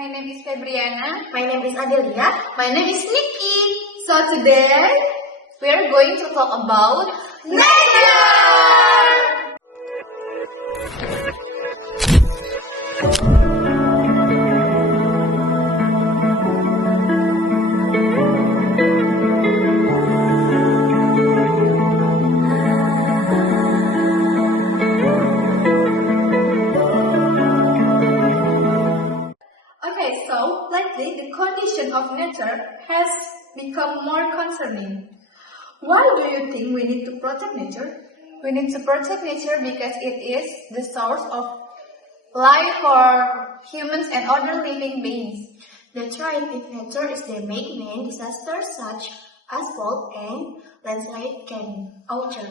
My name is Febriana. My name is Adellia. My name is Nicky. So today, we are going to talk about nature! Okay, so lately the condition of nature has become more concerning. Why do you think we need to protect nature? We need to protect nature because it is the source of life for humans and other living beings. That's right, if nature is damaged, then disasters such as flood and landslide can occur.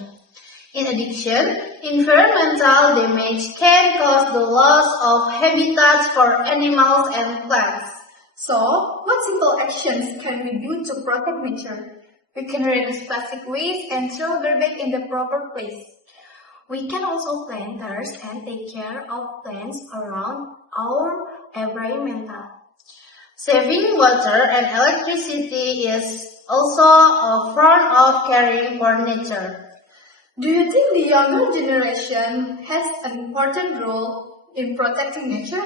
In addition, environmental damage can cause the loss of habitats for animals and plants. So, what simple actions can we do to protect nature? We can reduce plastic waste and throw garbage in the proper place. We can also plant trees and take care of plants around our environment. Saving water and electricity is also a form of caring for nature. Do you think the younger generation has an important role in protecting nature?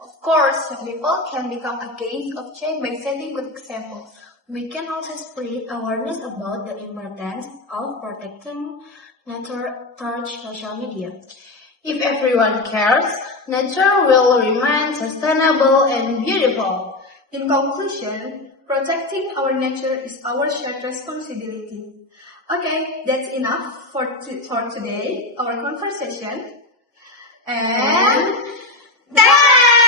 Of course, some people can become a agent of change by setting good examples. We can also spread awareness about the importance of protecting nature through social media. If everyone cares, nature will remain sustainable and beautiful. In conclusion, protecting our nature is our shared responsibility. Okay, that's enough for today, our conversation. And thanks!